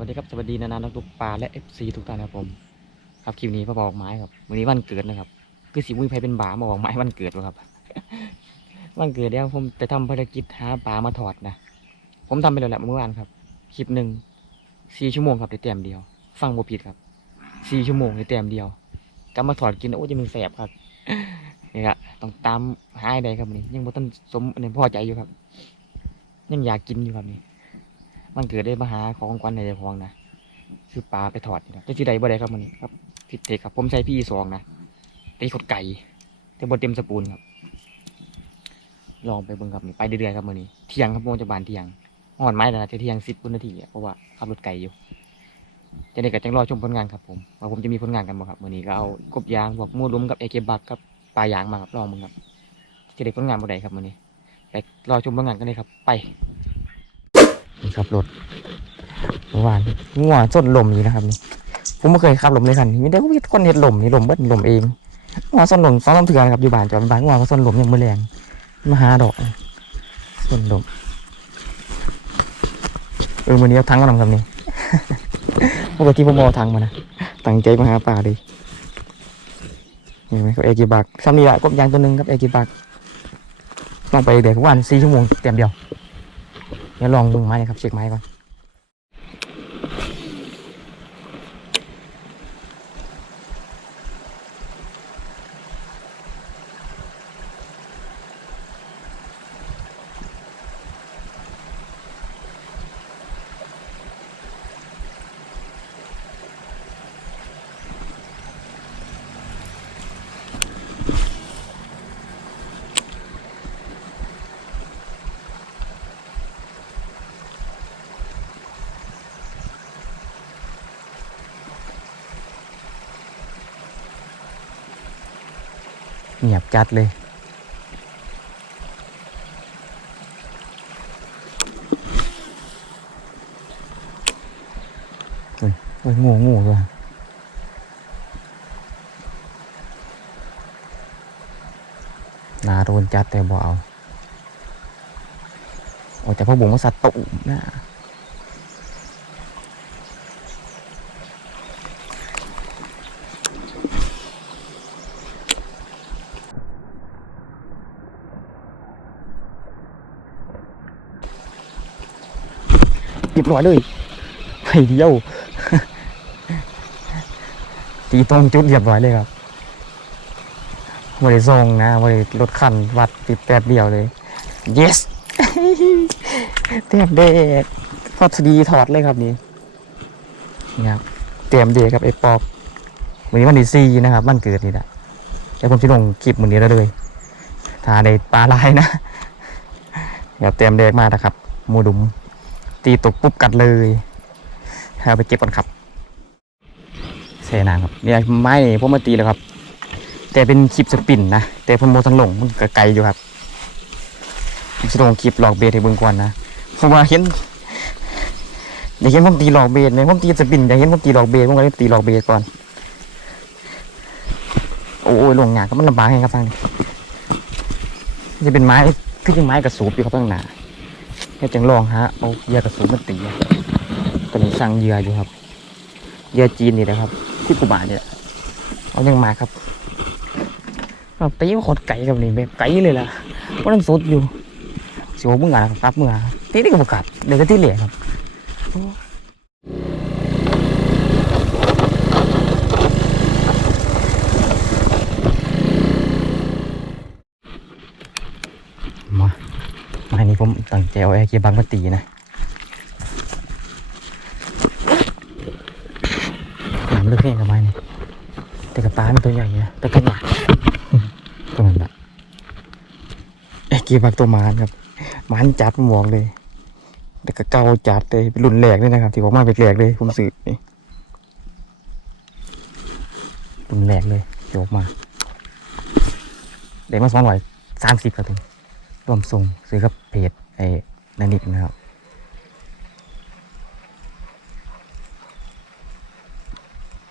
วัสดีครับสวัสดีนานานักตกปลาและ FC ทุกท่านครับผมครับคลิปนี้พ่อบอกไม้ครับวันนี้วันเกิดนะครับ คือสิมุ้ยไพเป็นบามาบอกไม้วันเกิดวะครับวันเกิดแล้วผมไปทำภารกิจหาปลามาถอดนะผมทำไปแล้วแหละเมื่อวานครับคลิปหนึ่งสี่ชั่วโมงครับในแต้มเดียว ฟังบ่ผิดครับสี่ชั่วโมงในแต้มเดียวกลับมาถอดกินโอ้จะมันแสบครับนี่ครับต้องตามหาให้ได้ครับนนี้ยังบ่ต้นสมอันนี้พอใจอยู่ครับยังอยากกินอยู่ครับนี่ มันเกิดได้มาหาของขวัญในใจพองนะคือปลาไปถอดนะจะชื่อใดบ่ได้ครับมันนี้ครับผิดเทครับ ผมใช้พี่สองนะตีขดไก่แต่บนเต็มสปูนครับ ลองไปเบิ่งครับนี่ไปเรื่อยๆครับมันนี้เที่ยงครับโมงจะบานเที่ยงหอนไม้แล้วนะจะเที่ยงสิบนาทีเพราะว่าขับรถไก่อยู่จะได้กับจังรอชมผลงานครับผมว่าผมจะมีผลงานกันบ่ครับวันนี้ก็เอากบยางบวกมูดลุ้มกับเอเคบักกับปลายางมาครับลองมึงครับจะได้ผลงานบ่ได้ครับวันนี้ไปรอชมผลงานกันเลยครับ ไป ครับรถเมื่อวานงัวส้นลมอยู่นะครับนี่ผมไม่เคยขับลมเลยคันนี้ไม่ได้ว่าคนเห็ดลมนี่ลมเบิ้ลลมเองงัวส้นลมสองสามเถื่อนครับอยู่บ้านจอดบ้านงัวก็ส้นลมอยังไม่แรงมาหาดอกส้นลมเออวันนี้เอาทั้งมานำครับนี่ปกติผมเอทังมานะตั้งใจมาหาปลาดิเห็นไหมครับเอกิบักซ้ำนี่แหละกบยางตัวหนึ่งครับเอกิบักต้องไปเดี๋ยววันสี่ชั่วโมงเต็มเดียว เดี๋ยวลองดูไม้นะครับเช็คไม้ก่อน เงียบจัดเลยเฮ้ยเฮ้ยงูงูด้วยนาโดนจัดแต่บ่เอาโอ้แต่พ่อบุ๋มว่าสัตว์ตุ่มนะ บร้อยเลยไปเดียวตีตรงจุดเรียบร้อยเลยครับบริส่งนะบริรถคันวัดติดแป๊บเดียวเลย yes เตรียมเด็กพอดีถอดเลยครับนี่นี่ครับเตรียมเด็กกับไอ้ปอบวันนี้วันที่สี่นะครับวันเกิดนี่แหละเดี๋ยวผมจะลงคลิปมือนี้แล้วเลยถ้าในปลาลายนะเดี๋ยวเตรียมเด็กมานะครับมูดุม ตีตกปุ๊บกัดเลยเอาไปเก็บก่อนครับเสนางครับเนี่ยไม้นี่ผมมาตีแล้วครับ แต่เป็นคลิปสปินนะแต่ผมโมทังหลงมันก็ไกลอยู่ครับผมจะลงคลิปหลอกเบสให้เบิ่งก่อนนะเพราะว่าเห็นอยาเห็นผมตีหลอกเบสไหมผมตีสปินอยาเห็นผมตีหลอกเบสผมก็เลยตีหลอกเบสก่อนโอ้ยลงหงาก็มันลำบากให้ครับฟังนี่จะเป็นไม้ที่เป็นไม้กระสูบอยู่ครับข้างหน้า แค่จังลองฮะเอาเหยื่อกระสุนมาตีตอนนี้สั่งเหยื่ออยู่ครับเหยื่อจีนนี่นะครับที่กูบาเนี่ยเอายังมาครับเราตีว่าขดไก่กับนี่แบบไก่เลยล่ะเพราน้นสดอยู่สิวมึงอะตับมึงอะตีได้กับประกาศเดี๋ยวก็ตีเหลี่ยครับมาไม้ นี้ผมตั้งใจเอาแอร์เกียร์บังมาตีนะน้ำลึกแค่กับไม้นี่แต่กับปลามันตัวใหญ่นะแต่ก็หนักตัวนั้นแหละแอร์เกียร์บังตัวมานครับมานจัดมอกเลย แต่ก็เก่าจัดเลยเป็นรุ่นแรกเลยนะครับ ที่ผมมาเป็นแรกเลยผมซื้อนี่รุ่นแรกเลยโยกมาเด็กมาสองร้อยสามสิบครับผม รวมส่งซื้อกับเพจไอ้นันิกนะครับ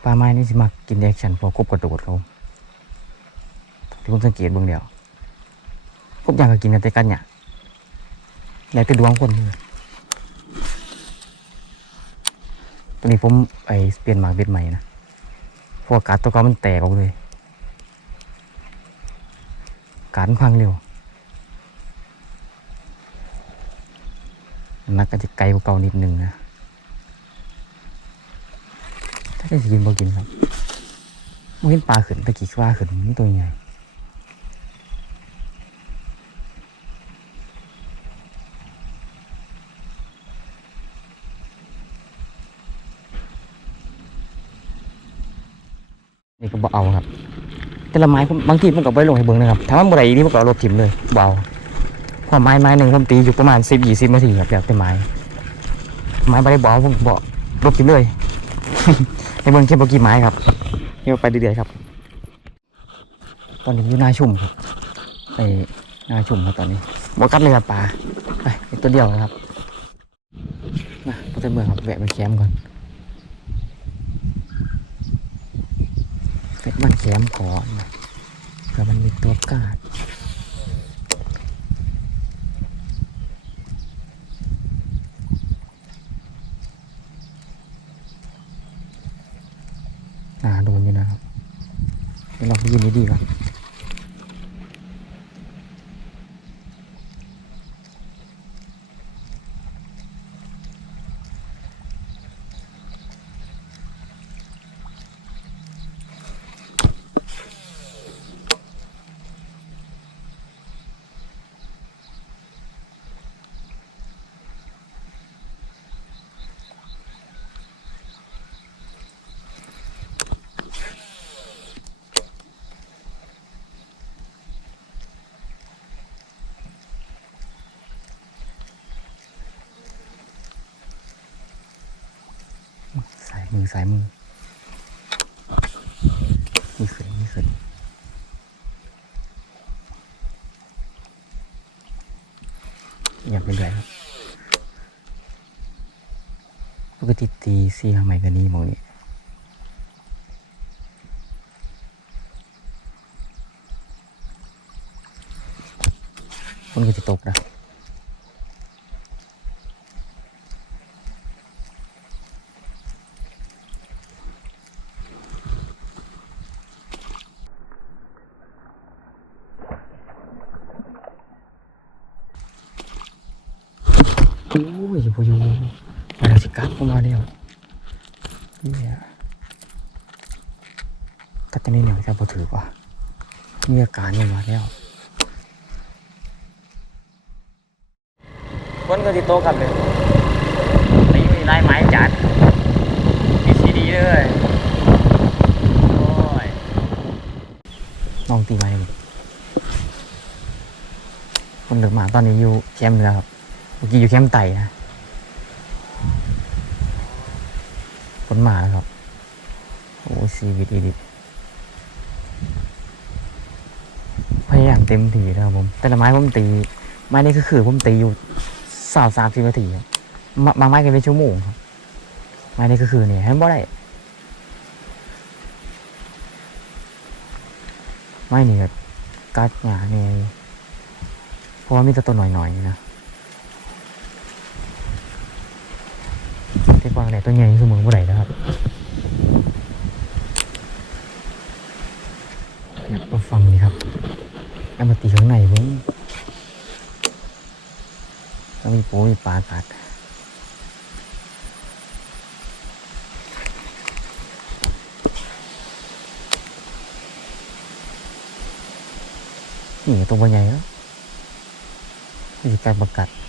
ปลาไม้นี่สิมักกินแอคชั่นพวกกบกระโดดเขาที่ผมสังเกตเบื้องเดียวกบอย่างก็กินกันแต่กันเนี่ยแล้วแต่ดวงคนเลยตัวนี้ผมไอเปลี่ยนหมากเบ็ดใหม่นะพวกกาดตัวก่ามันแตกออกเลย การมันพังเร็ว นักก็จะไกลกว่าเก่านิดนึงนะ ถ้าได้สกินบ่กินครับบ่เห็นปลาขึ้นตะกี้คือปลาขึ้นตัวใหญ่นี่ก็บ่เอาครับ แต่ละไม้บางทีผมก็บ่ไปลงให้เบิ่งนะครับถ้ามันบ่ได้อีนี่ผมก็เอารถถิ่มเลยเอา เพราะไม้ไม้หนึ่งผมตีอยู่ประมาณ10 20นาทีครับแล้วแต่ไม้ไม้บ่ได้บ่เอาผมบ่รถถิ่มเลยให้เบิ่งแค่บ่กี่ไม้ครับเดี๋ยวไปเรื่อยๆครับ ตอนนี้อยู่หน้าชุ่มครับไปหน้าชุ่มครับตอนนี้บ่กัดเลยครับปลาไปตัวเดียวนะครับมาไปเมืองครับแวะไปแคมก่อนแวะมาแคมก่อนเผื่อมันมีตัวกาด อ่าโดนอยู่นะครับเดี๋ยวเราไปยืนดีๆก่อนสายมื อสายมือมีขึ้นมีขึ้นอยากเป็นไรครับปกติตีซีทำไมกันนี่มองนี่มันก็จะตกนะ โอ้ ยพออยู่มาแล้วสิกัดเข้ามาแล้วเนี่ยกัดจะนี่เหนียวจะพอถือป่ะมีอาการเนี่มาแล้วคนก็ติโตกันเลยนี่มีลายไม้จัดมีซีดีเลยโอ้ยน้องตีไม้คนเหลือมาตอนนี้อยู่แคมป์เรือครับเมื่อกี้อยู่แคมป์ไต่นะ ฝนมาแล้วครับ โอ้ชีวิตอีดิพยายามเต็มที่แล้วครับผม แต่ละไม้ผมตี ไม้นี่ก็คือผมตีอยู่สาวสามสิบนาทีครับาบางไม้ก็เป็นชั่วโมงครับ ไม้นี่ก็คือเนี่ยให้บ่ได้ ไม้นี่ก็กัดหยาเนี่ยเพราะว่ามีแต่ตัวหน่อยๆนะ ที่กวาง ไหนตัวใหญ่คือมือผู้ใดนะครับอยากมาฟังนี่ครับเอามาตีข้างในเพิ่งก็มีโป้มีปลากัดนี่ตัวใหญ่แล้วนี่การประกัด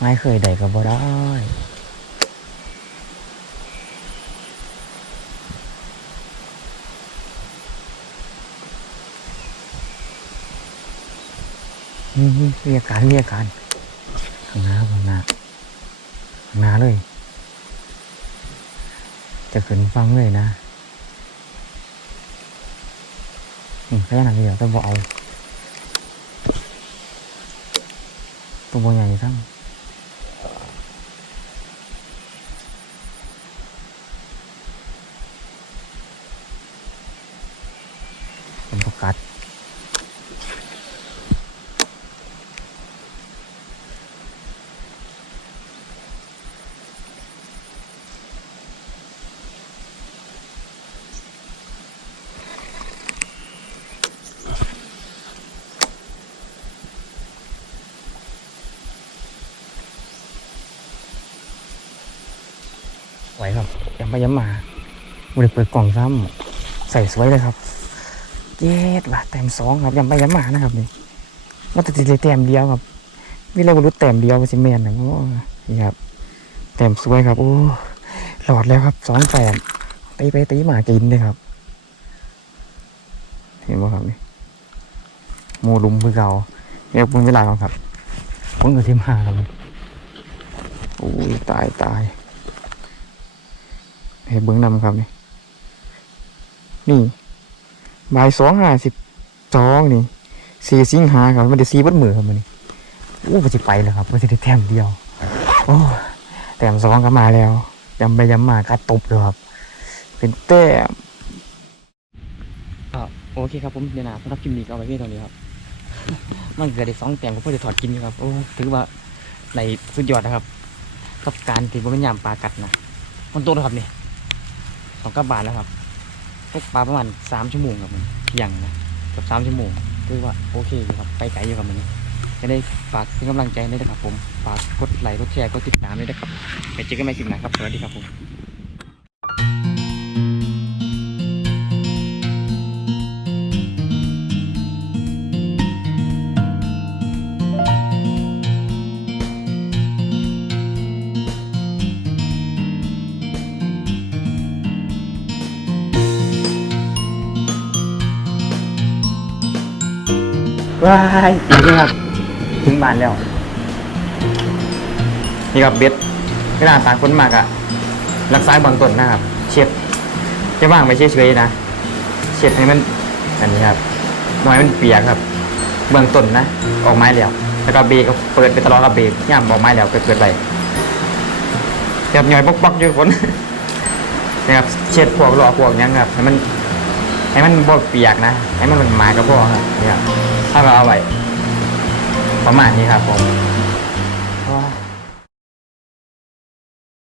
ไม่เคยได้ก็บ่ได้นี่นี่มีอาการมีอาการข้างหน้าข้างหน้าข้างหน้าเลย จะขึ้นฟังเลยนะอืมแค่นั้นเดียวแต่บ่เอาตัวบ่ใหญ่ทั้ง ผมต้กัดสวยครับยังไม่ยังมาบริเปิดกล่องซ้ำใส่สวยเลยครับ เย็ดว่ะแต้มสองครับยังไปย้ำมานะครับนี่ว่าแต่ติดเลยแต้มเดียวครับวิเลยบรุษแต้มเดียวซิเมนนะโอ้นี่ครับแต้มสวยครับโอ้หลอดแล้วครับสองแต้มตีไปตีหมากินเลยครับ เห็นไหมครับนี่โมลุมคือเก่าเรียกเป็นเวลาครับเพิ่งเกิดที่มาครับโอ้ยตายตายเห็นเบิ้องนำครับนี่นี่ บ่ายสองห้าสิบสองนี่สี่สิงหาครับมันจะซีบัดมือครับมันนี่โอ้มันจะไปแล้วครับมันจะได้แต้มเดียว โอ้แต้มสองก็มาแล้วยำไปยำมากัดตบเลยครับ เป็นแต้มก็โอเคครับผมเดี๋ยวนะสำหรับคลิปนี้ก็เอาไว้เพียงเท่านี้ครับ มันเกิดได้สองแต้มก็เพื่อจะถอดกินอยู่ครับโอ้ถือว่าในสุดยอดนะครับ กับการที่ผมเป็นยามปลากัดนะมันโตแล้วครับนี่สองกระบาทแล้วครับ ตกปลาประมาณสามชั่วโมงครับมันเพียงนะกับสามชั่วโมงถือว่าโอเคอยู่ครับไปไกลอยู่ครับมันนี้จะได้ฝากเป็นกำลังใจด้วยนะครับผมฝากกดไลค์กดแชร์กดติดตามด้วยนะครับไปเจอกันใหม่คลิปหน้าครับสวัสดีครับผม ว้ายอีกแล้วครับถึงบ้านแล้ว นี่ครับเบ็ดเวลาตากคนมากอะรักษาเบางต้นนะครับ เช็ดจะว่างไปเฉยๆนะ เช็ดให้มันอันนี้ครับหน่อยมันเปียกครับเบื้องต้นนะ ออกไม้แล้ว แล้วก็เบรกก็เปิดไปตลอดกับเบรกย่ามออกไม้แล้วเปิดเปิดไปแบบหน่อยบกๆอยู่คนนะครับเช็ดพวกหลอกพวกหยังครับให้มันให้มันบ่เปียกนะ ให้มันเป็นไม้ก็พอครับเนี่ย ถ้าเราเอาไว้ประมาณนี้ครับผม